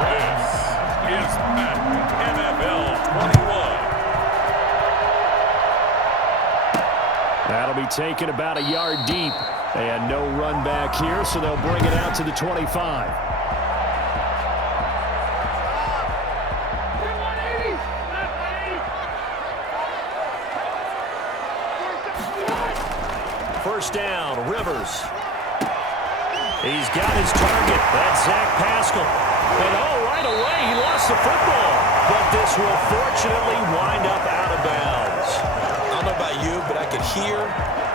This is Madden NFL 21. That'll be taken about a yard deep. And no run back here, so they'll bring it out to the 25. First down, Rivers. He's got his target. That's Zach Pascal. And right away, he lost the football. But this will fortunately wind up out of bounds. I don't know about you, but I could hear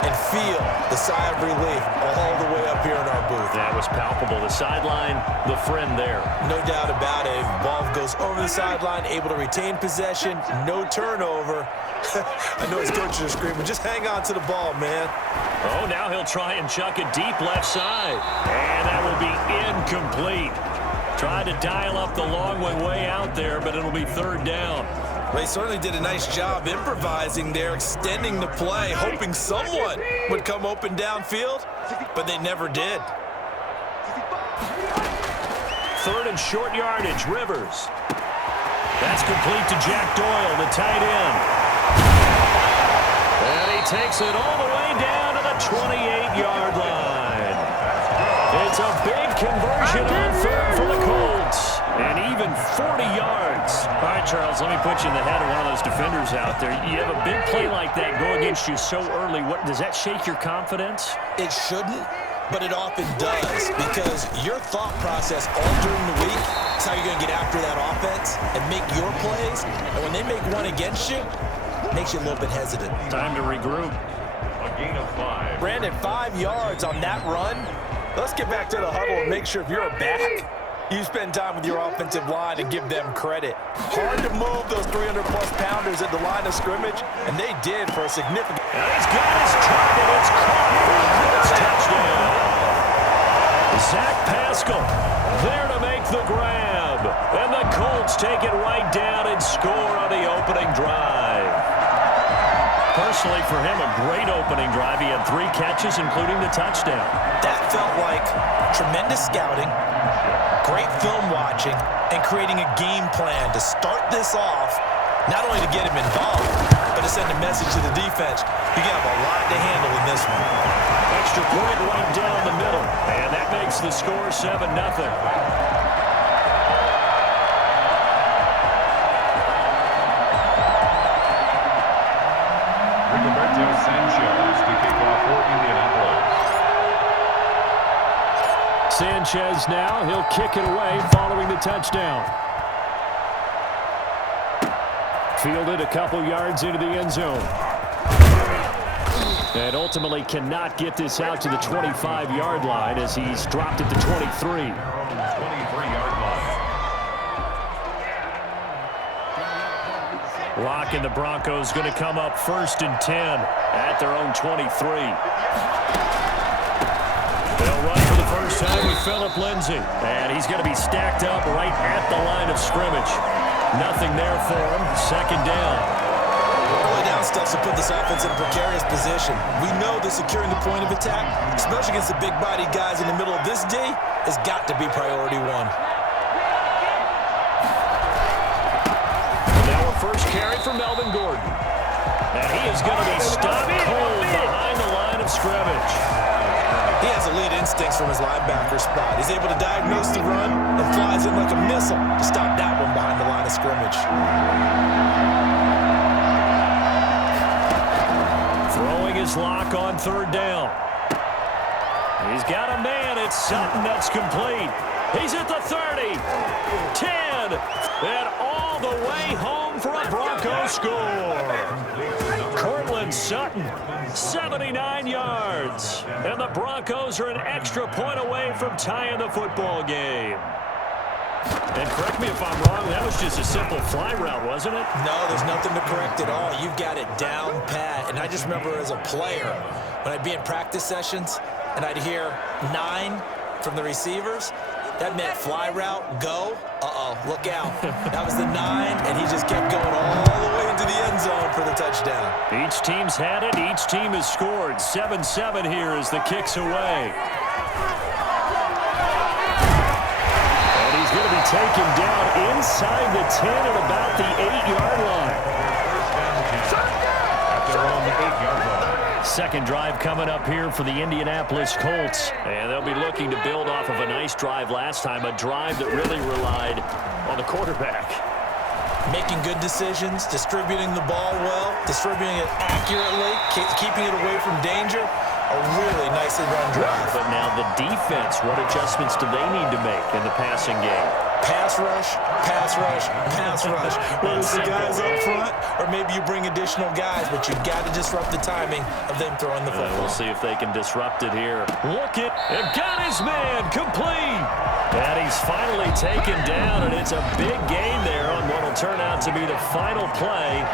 and feel the sigh of relief all the way up here in our booth. That was palpable. The sideline, the friend there. No doubt about it. Ball goes over the sideline, able to retain possession, no turnover. I know his coaches are screaming, just hang on to the ball, man. Oh, now he'll try and chuck it deep left side. And that will be incomplete. Tried to dial up the long way out there, but it'll be third down. Well, he certainly did a nice job improvising there, extending the play, hoping someone would come open downfield, but they never did. Third and short yardage, Rivers. That's complete to Jack Doyle, the tight end. And he takes it all the way down to the 28-yard line. It's a big conversion on third for the Colts. And even 40 yards. All right, Charles, let me put you in the head of one of those defenders out there. You have a big play like that go against you so early. Does that shake your confidence? It shouldn't, but it often does, because your thought process all during the week is how you're going to get after that offense and make your plays. And when they make one against you, it makes you a little bit hesitant. Time to regroup. A gain of 5. Brandon, 5 yards on that run. Let's get back to the huddle and make sure if you're a back, you spend time with your offensive line and give them credit. Hard to move those 300-plus pounders at the line of scrimmage, and they did for a significant... And he's got his target. It's caught for a touchdown. Zach Pascal there to make the grab. And the Colts take it right down and score on the opening drive. Personally, for him, a great opening drive. He had 3 catches, including the touchdown. That felt like tremendous scouting, great film watching, and creating a game plan to start this off, not only to get him involved, but to send a message to the defense. You have a lot to handle in this one. Extra point right down the middle, and that makes the score 7-0. Sanchez now, he'll kick it away following the touchdown. Fielded a couple yards into the end zone. And ultimately cannot get this out to the 25-yard line as he's dropped at the 23. 23-yard line. Lock and the Broncos going to come up 1st and 10 at their own 23. They'll run for the first time with Phillip Lindsay. And he's going to be stacked up right at the line of scrimmage. Nothing there for him. 2nd down. Early down stuff to put this offense in a precarious position. We know that securing the point of attack, especially against the big-bodied guys in the middle of this day, has got to be priority 1. Now a first carry for Melvin Gordon. And he is going to be stopped cold behind the line of scrimmage. He has elite instincts from his linebacker spot. He's able to diagnose the run and flies in like a missile to stop that one behind the line of scrimmage. Throwing his lock on 3rd down. He's got a man. It's Sutton. That's complete. He's at the 30, 10, and all the way home for a Bronco score. Cortland Sutton, 79 yards. And the Broncos are an extra point away from tying the football game. And correct me if I'm wrong, that was just a simple fly route, wasn't it? No, there's nothing to correct at all. You've got it down pat. And I just remember as a player, when I'd be in practice sessions and I'd hear 9 from the receivers, that meant fly route, go. Uh-oh, look out. That was the 9, and he just kept going all the way into the end zone for the touchdown. Each team's had it. Each team has scored. 7-7 here as the kick's away. And he's going to be taken down inside the 10 at about the 8-yard line. At their own 8-yard line. Second drive coming up here for the Indianapolis Colts. And they'll be looking to build off of a nice drive last time, a drive that really relied on the quarterback. Making good decisions, distributing the ball well, distributing it accurately, keeping it away from danger. A really nicely run drive. But now the defense, what adjustments do they need to make in the passing game? Pass rush, pass rush, pass rush. Whether it's the guys up front or maybe you bring additional guys, but you've got to disrupt the timing of them throwing the football. We'll see if they can disrupt it here. Look it, and got his man, complete. And he's finally taken down, and it's a big gain there on what will turn out to be the final play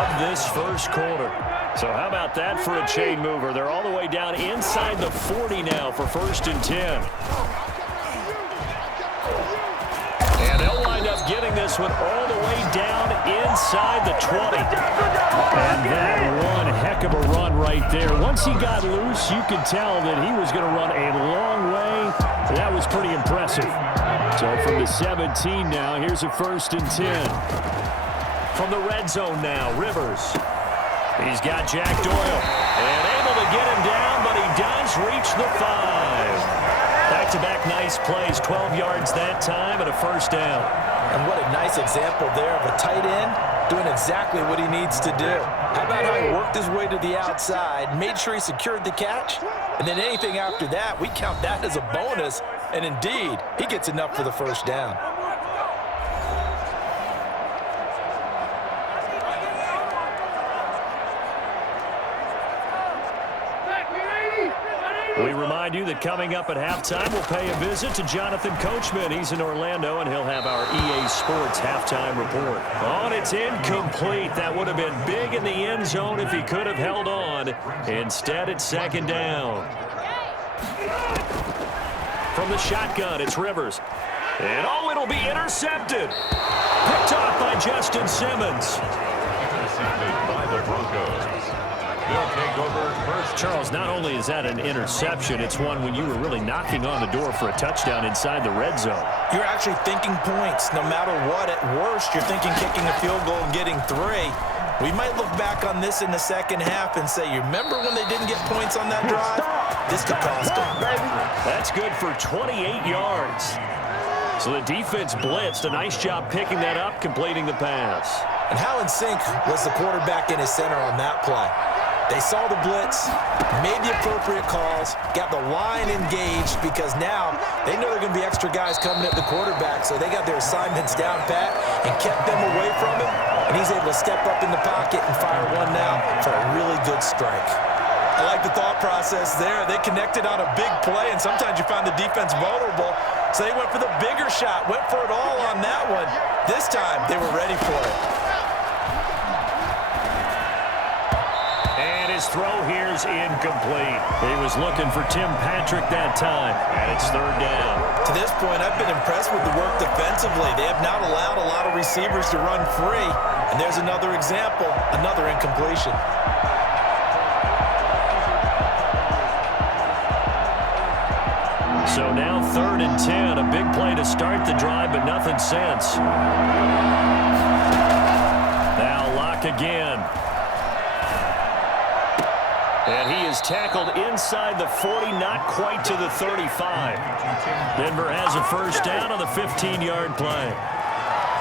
of this first quarter. So how about that for a chain mover? They're all the way down inside the 40 now for 1st and 10. And they'll wind up getting this one all the way down inside the 20. And that one heck of a run right there. Once he got loose, you could tell that he was going to run a long way. That was pretty impressive. So from the 17 now, here's a 1st and 10. From the red zone now, Rivers. He's got Jack Doyle, and able to get him down, but he does reach the 5. Back-to-back nice plays, 12 yards that time, and a 1st down. And what a nice example there of a tight end doing exactly what he needs to do. How about how he worked his way to the outside, made sure he secured the catch, and then anything after that, we count that as a bonus, and indeed, he gets enough for the 1st down. We remind you that coming up at halftime, we'll pay a visit to Jonathan Coachman. He's in Orlando, and he'll have our EA Sports halftime report. Oh, and it's incomplete. That would have been big in the end zone if he could have held on. Instead, it's 2nd down. From the shotgun, it's Rivers. And, oh, it'll be intercepted. Picked off by Justin Simmons. Intercepted by the Broncos. They'll take over first. Charles, not only is that an interception, it's one when you were really knocking on the door for a touchdown inside the red zone. You're actually thinking points. No matter what, at worst, you're thinking kicking a field goal and getting 3. We might look back on this in the second half and say, you remember when they didn't get points on that drive? This could cost them. That's good for 28 yards. So the defense blitzed. A nice job picking that up, completing the pass. And how in sync was the quarterback in his center on that play? They saw the blitz, made the appropriate calls, got the line engaged because now they know there are going to be extra guys coming at the quarterback, so they got their assignments down pat and kept them away from him, and he's able to step up in the pocket and fire one now for a really good strike. I like the thought process there. They connected on a big play, and sometimes you find the defense vulnerable, so they went for the bigger shot, went for it all on that one. This time, they were ready for it. His throw here's incomplete. He was looking for Tim Patrick that time, and it's 3rd down. To this point, I've been impressed with the work defensively. They have not allowed a lot of receivers to run free, and there's another example, another incompletion. So now 3rd and 10, a big play to start the drive, but nothing since. Now Locke again. And he is tackled inside the 40, not quite to the 35. Denver has a 1st down on the 15-yard play.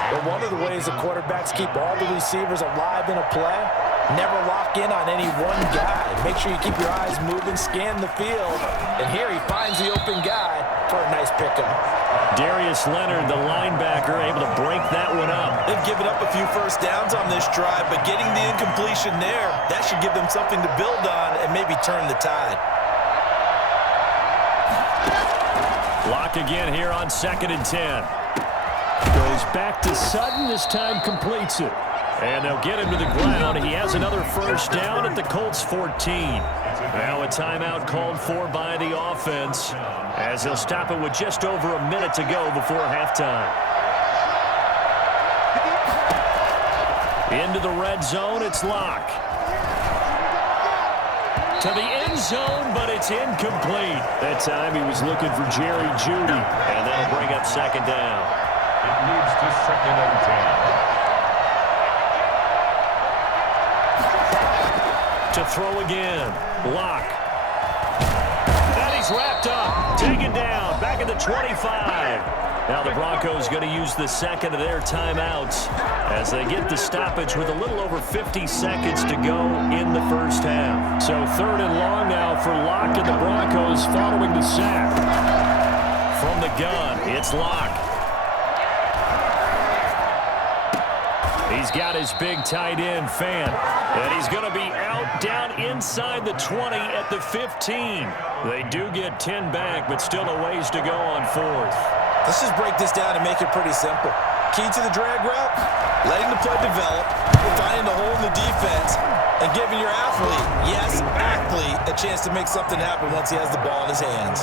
But one of the ways the quarterbacks keep all the receivers alive in a play, never lock in on any one guy. Make sure you keep your eyes moving, scan the field, and here he finds the open guy for a nice pickup. Darius Leonard, the linebacker, able to break that one up. They've given up a few 1st downs on this drive, but getting the incompletion there, that should give them something to build on and maybe turn the tide. Locke again here on 2nd and 10. Goes back to Sutton, this time completes it. And they'll get him to the ground. He has another 1st down at the Colts 14. Now a timeout called for by the offense as they'll stop it with just over a minute to go before halftime. Into the red zone, it's Locke. To the end zone, but it's incomplete. That time he was looking for Jerry Jeudy, and that'll bring up 2nd down. It leads to 2nd and 10. To throw again. Lock. And he's wrapped up. Taken down. Back at the 25. Now the Broncos going to use the second of their timeouts as they get the stoppage with a little over 50 seconds to go in the first half. So 3rd and long now for Locke and the Broncos following the sack. From the gun, it's Locke. He's got his big tight end, Fan. And he's going to be out down inside the 20 at the 15. They do get 10 back, but still a ways to go on 4th. Let's just break this down and make it pretty simple. Key to the drag route, letting the play develop, finding the hole in the defense, and giving your athlete, yes, athlete, a chance to make something happen once he has the ball in his hands.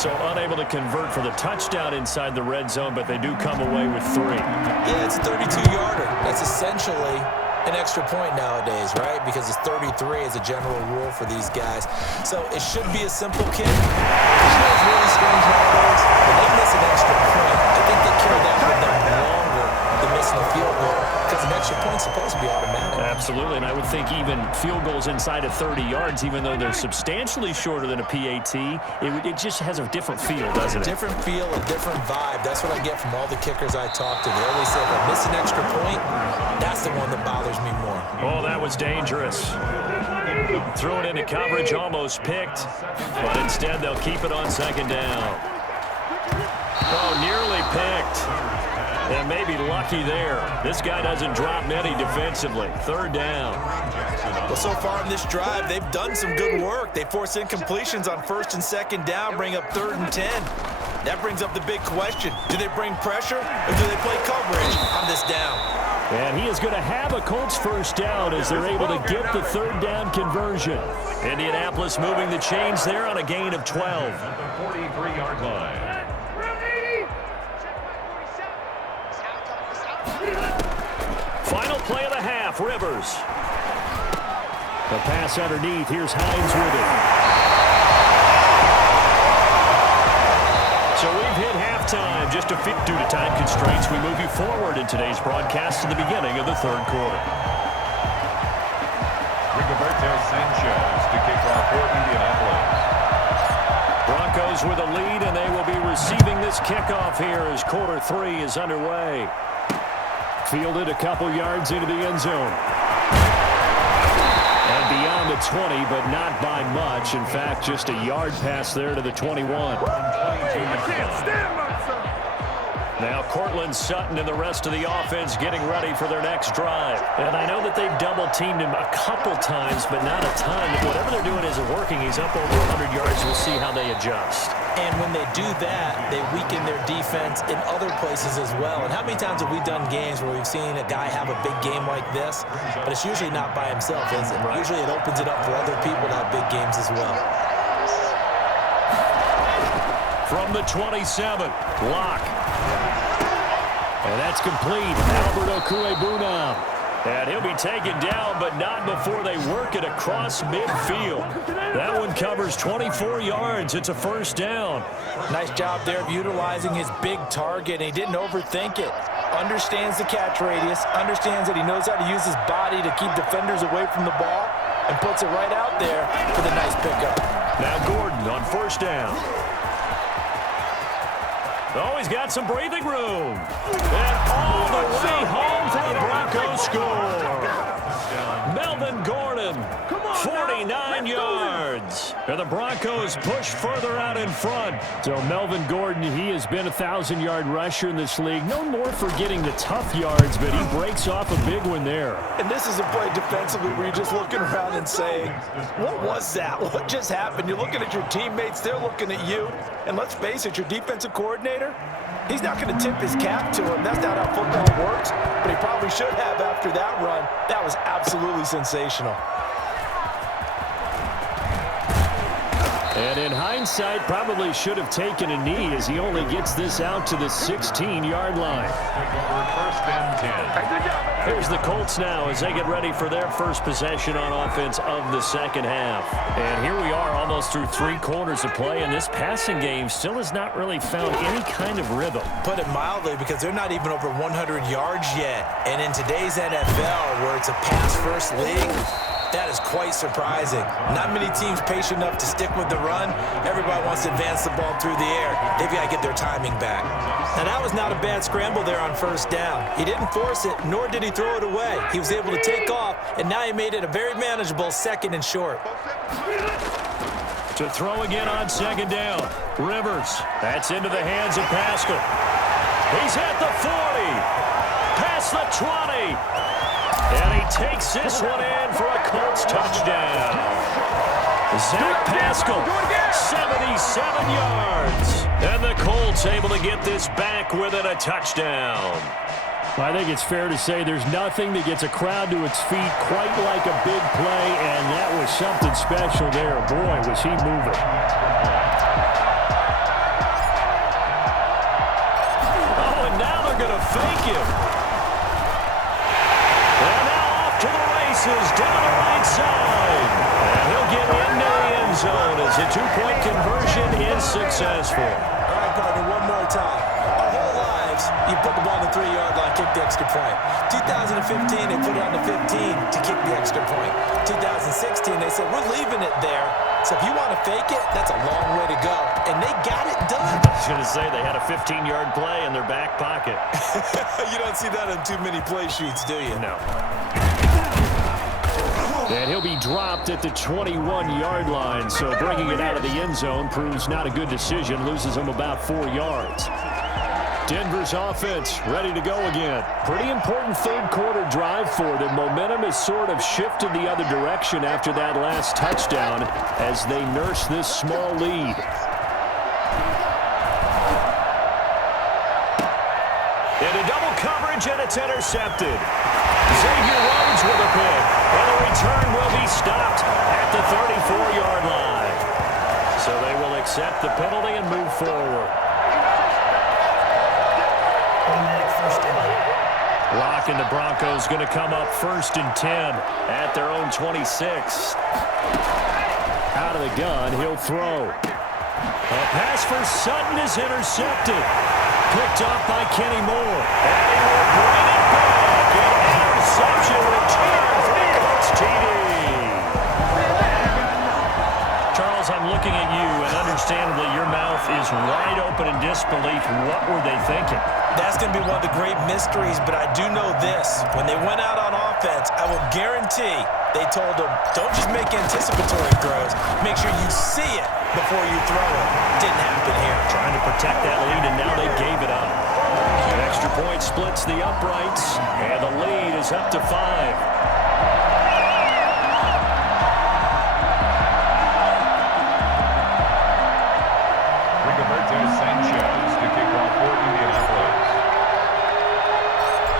So unable to convert for the touchdown inside the red zone, but they do come away with 3. Yeah, it's a 32-yarder. That's essentially an extra point nowadays, right? Because it's 33 as a general rule for these guys. So it should be a simple kick. It's really strange nowadays. When they miss an extra point, I think they carry that with them longer than missing a field goal because an extra point's supposed to be automatic. Absolutely, and I would think even field goals inside of 30 yards, even though they're substantially shorter than a PAT, it just has a different feel, doesn't it? Different feel, a different vibe. That's what I get from all the kickers I talk to. They always say if I miss an extra point, that's the one that bothers me more. Oh, that was dangerous. Threw it into coverage, almost picked, but instead they'll keep it on 2nd down. Oh, nearly picked. And maybe lucky there. This guy doesn't drop many defensively. 3rd down. Well, so far in this drive, they've done some good work. They force incompletions on 1st and 2nd down, bring up 3rd and 10. That brings up the big question. Do they bring pressure or do they play coverage on this down? And he is going to have a Colts 1st down as they're able to get the 3rd down conversion. Indianapolis moving the chains there on a gain of 12. At the 43-yard line. Final play of the half, Rivers. The pass underneath. Here's Hines with it. So we've hit halftime. Just a fit due to time constraints. We move you forward in today's broadcast to the beginning of the 3rd quarter. Rigoberto Sanchez to kick off for Indianapolis. Broncos with a lead, and they will be receiving this kickoff here as quarter 3 is underway. Fielded a couple yards into the end zone. And beyond the 20, but not by much. In fact, just a yard pass there to the 21. Now Cortland Sutton and the rest of the offense getting ready for their next drive. And I know that they've double-teamed him a couple times, but not a ton. Whatever they're doing isn't working. He's up over 100 yards. We'll see how they adjust. And when they do that, they weaken their defense in other places as well. And how many times have we done games where we've seen a guy have a big game like this, but it's usually not by himself, is it? Right. Usually it opens it up for other people to have big games as well. From the 27, Locke. And that's complete. Albert Okwuegbunam. And he'll be taken down, but not before they work it across midfield. That one covers 24 yards. It's a 1st down. Nice job there of utilizing his big target. He didn't overthink it. Understands the catch radius. Understands that he knows how to use his body to keep defenders away from the ball. And puts it right out there for the nice pickup. Now Gordon on 1st down. Oh, he's got some breathing room. And all the way home for the Broncos score. Melvin Gordon, 49 yards. And the Broncos push further out in front. So Melvin Gordon, he has been a 1,000-yard rusher in this league. Known more for getting the tough yards, but he breaks off a big one there. And this is a play defensively where you're just looking around and saying, what was that? What just happened? You're looking at your teammates. They're looking at you. And let's face it, your defensive coordinator, he's not going to tip his cap to him. That's not how football works, but he probably should have after that run. That was absolutely sensational. And in hindsight, probably should have taken a knee as he only gets this out to the 16-yard line. First and 10. Here's the Colts now as they get ready for their first possession on offense of the second half. And here we are almost through 3 quarters of play, and this passing game still has not really found any kind of rhythm. Put it mildly, because they're not even over 100 yards yet. And in today's NFL, where it's a pass-first league, that is quite surprising. Not many teams patient enough to stick with the run. Everybody wants to advance the ball through the air. They've got to get their timing back. Now, that was not a bad scramble there on first down. He didn't force it, nor did he throw it away. He was able to take off, and now he made it a very manageable second and short. To throw again on second down. Rivers. That's into the hands of Pascal. He's at the 40. Past the 20. And he takes this one in for a Colts touchdown. Zach Pascal, 77 yards. And the Colts able to get this back within a touchdown. I think it's fair to say there's nothing that gets a crowd to its feet quite like a big play, and that was something special there. Boy, was he moving. Oh, and now they're going to fake him. And now off to the races, down the right side. And he'll get into the end zone as a 2-point conversion is successful. All right, partner, one more time. Our whole lives, you put the ball on the 3-yard line, kick the extra point. 2015, they put it on the 15 to kick the extra point. 2016, they said, we're leaving it there. So if you want to fake it, that's a long way to go. And they got it done. I was going to say they had a 15-yard play in their back pocket. You don't see that on too many play sheets, do you? No. And he'll be dropped at the 21-yard line, so bringing it out of the end zone proves not a good decision, loses him about 4 yards. Denver's offense ready to go again. Pretty important third-quarter drive for them. Momentum has sort of shifted the other direction after that last touchdown as they nurse this small lead. Into double coverage, and it's intercepted. Xavier Rhodes with a pick, and the return will be stopped at the 34-yard line. So they will accept the penalty and move forward. Lock and the Broncos going to come up 1st and 10 at their own 26. Out of the gun, he'll throw. A pass for Sutton is intercepted. Picked off by Kenny Moore. And he will bring it back. An interception return for the Colts TD. Charles, I'm looking at you, and understandably your mouth is wide open in disbelief. What were they thinking? That's going to be one of the great mysteries, but I do know this. When they went out on offense, I will guarantee they told them, don't just make anticipatory throws. Make sure you see it before you throw it. Didn't happen here. Trying to protect that lead, and now they gave it up. An extra point splits the uprights, and the lead is up to 5.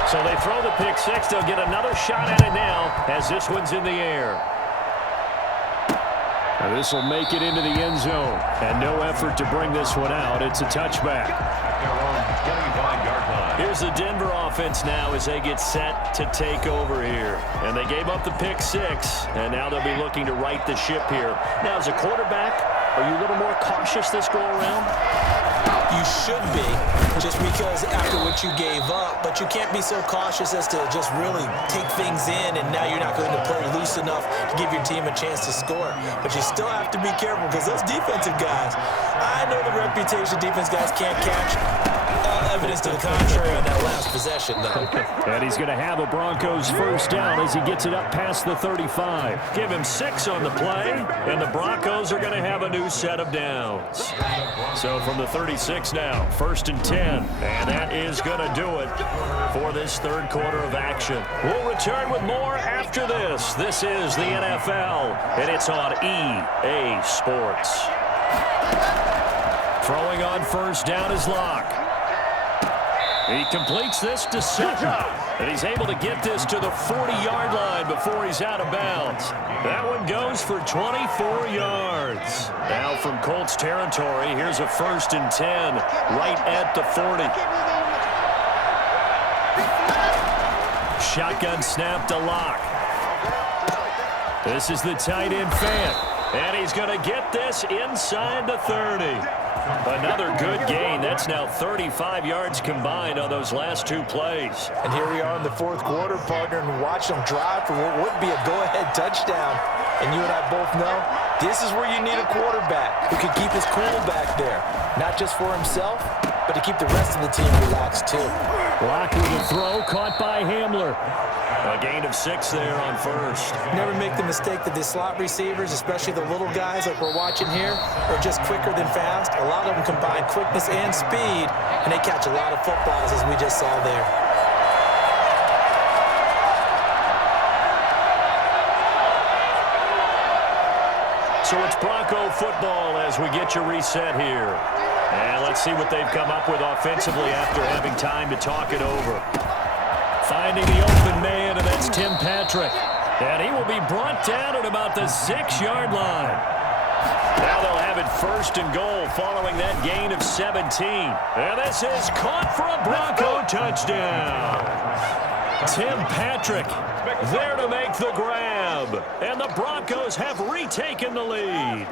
So they throw the pick six. They'll get another shot at it now as this one's in the air. Now this will make it into the end zone. And no effort to bring this one out. It's a touchback. Here's the Denver offense now as they get set to take over here. And they gave up the pick six. And now they'll be looking to right the ship here. Now as a quarterback, are you a little more cautious this go around? You should be, just because after what you gave up, but you can't be so cautious as to just really take things in, and now you're not going to play loose enough to give your team a chance to score. But you still have to be careful because those defensive guys, I know the reputation defense guys can't catch. All evidence to the contrary on that last possession, though. And he's going to have a Broncos first down as he gets it up past the 35. Give him 6 on the play, and the Broncos are going to have a new set of downs. So from the 36 now, 1st and 10. And that is going to do it for this third quarter of action. We'll return with more after this. This is the NFL, and it's on EA Sports. Throwing on first down is Locke. He completes this to Sutton. And he's able to get this to the 40-yard line before he's out of bounds. That one goes for 24 yards. Now from Colts territory, here's a 1st and 10 right at the 40. Shotgun snap to Locke. This is the tight end fan. And he's going to get this inside the 30. Another good gain. That's now 35 yards combined on those last 2 plays. And here we are in the 4th quarter, partner, and watch them drive for what would be a go-ahead touchdown. And you and I both know this is where you need a quarterback who can keep his cool back there. Not just for himself, but to keep the rest of the team relaxed too. Blocked with a throw, caught by Hamler. A gain of 6 there on 1st. Never make the mistake that the slot receivers, especially the little guys like we're watching here, are just quicker than fast. A lot of them combine quickness and speed, and they catch a lot of footballs, as we just saw there. So it's Bronco football as we get you reset here. And let's see what they've come up with offensively after having time to talk it over. Finding the open man, and that's Tim Patrick. And he will be brought down at about the 6-yard line. Now they'll have it 1st and goal following that gain of 17. And this is caught for a Bronco touchdown. Tim Patrick there to make the grab. And the Broncos have retaken the lead.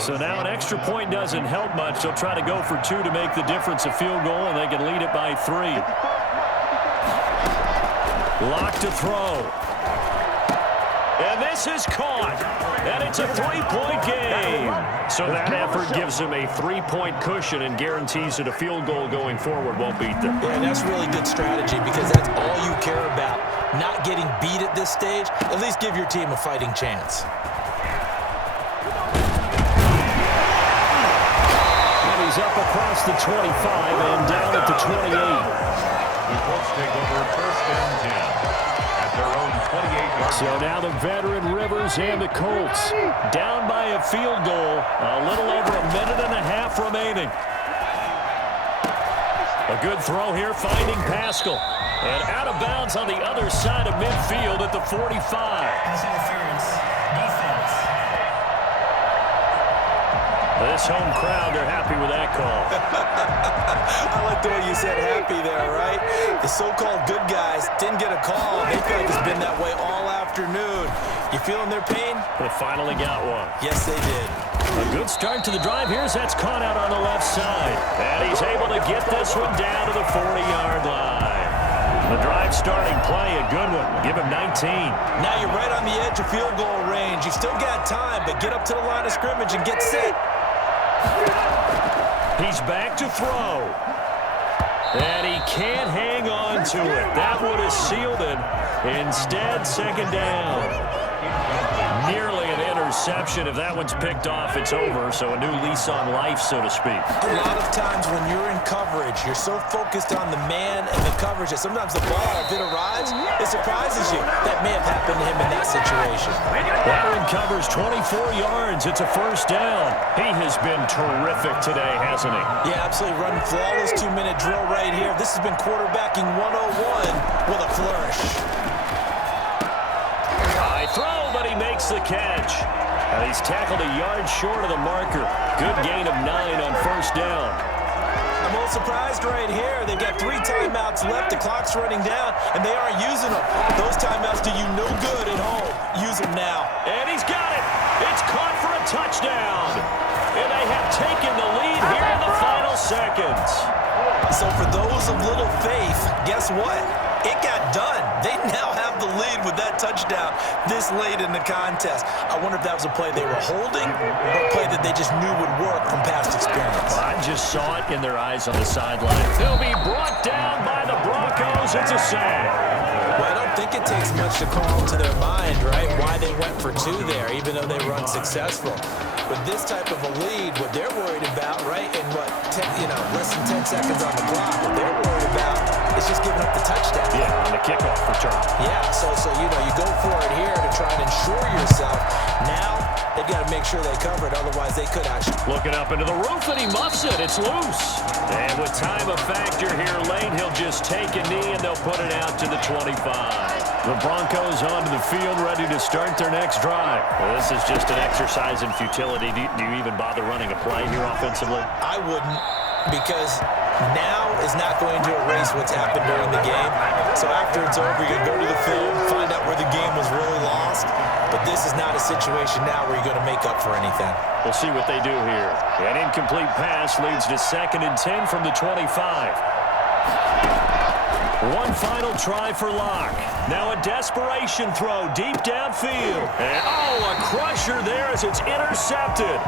So now an extra point doesn't help much. They'll try to go for 2 to make the difference a field goal, and they can lead it by 3. Lock to throw. And this is caught. And it's a 3-point game. So that effort gives them a 3-point cushion and guarantees that a field goal going forward won't beat them. Yeah, and that's really good strategy because that's all you care about. Not getting beat at this stage. At least give your team a fighting chance. And he's up across the 25 and down at the 28. The Colts take over 1st and 10 at their own 28-yard. So now the veteran Rivers and the Colts down by a field goal. A little over a minute and a half remaining. A good throw here, finding Pascal. And out of bounds on the other side of midfield at the 45. Pass interference. Defense. This home crowd, they're happy with that call. I like the way you said happy there, right? The so-called good guys didn't get a call. They feel like it's been that way all afternoon. You feeling their pain? They finally got one. Yes, they did. A good start to the drive. Here's that's caught out on the left side. And he's able to get this one down to the 40-yard line. The drive starting play, a good one. Give him 19. Now you're right on the edge of field goal range. You've still got time, but get up to the line of scrimmage and get set. He's back to throw. And he can't hang on to it. That would have sealed it. Instead, 2nd down. Nearly an interception. If that one's picked off, it's over. So a new lease on life, so to speak. A lot of times when you're in coverage, you're so focused on the man and the coverage that sometimes the ball, if it arrives, it surprises you. That may have happened to him in that situation. That one covers 24 yards. It's a 1st down. He has been terrific today, hasn't he? Yeah, absolutely. Running flawless 2-minute drill right here. This has been quarterbacking 101 with a flourish. High throw, but he makes the catch. And he's tackled a yard short of the marker. Good gain of 9 on 1st down. I'm a little surprised right here. They've got 3 timeouts left. The clock's running down, and they aren't using them. Those timeouts do you no good at home. Use them now. And he's got it. It's caught for a touchdown. And they have taken the lead here in the final seconds. So for those of little faith, guess what? It got done. They now have the lead with that touchdown this late in the contest. I wonder if that was a play they were holding or a play that they just knew would work from past experience. I just saw it in their eyes on the sideline. They'll be brought down by the Broncos. It's a sack. Well, I don't think it takes much to call to their mind, right, why they went for 2 there, even though they were unsuccessful. With this type of a lead, what they're worried about, right, and less than 10 seconds on the clock, what they're worried about is just giving up the touchdown. Yeah, on the kickoff return. Yeah, so you know, you go for it here to try and ensure yourself. Now they've got to make sure they cover it, otherwise they could actually. Looking up into the roof, and he muffs it. It's loose. And with time a factor here late, he'll just take a knee, and they'll put it out to the 25. The Broncos onto the field, ready to start their next drive. Well, this is just an exercise in futility. Do you even bother running a play here offensively? I wouldn't, because now is not going to erase what's happened during the game. So after it's over, you can go to the film, find out where the game was really lost. But this is not a situation now where you're going to make up for anything. We'll see what they do here. An incomplete pass leads to 2nd and 10 from the 25. One final try for Locke. Now a desperation throw deep downfield. And, a crusher there as it's intercepted.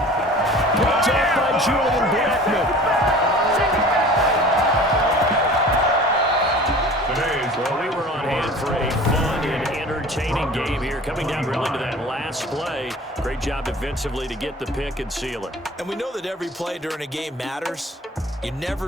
Picked up by Julian Blackman. Well, we were on hand for a fun and entertaining game here. Coming down really to that last play. Great job defensively to get the pick and seal it. And we know that every play during a game matters. You never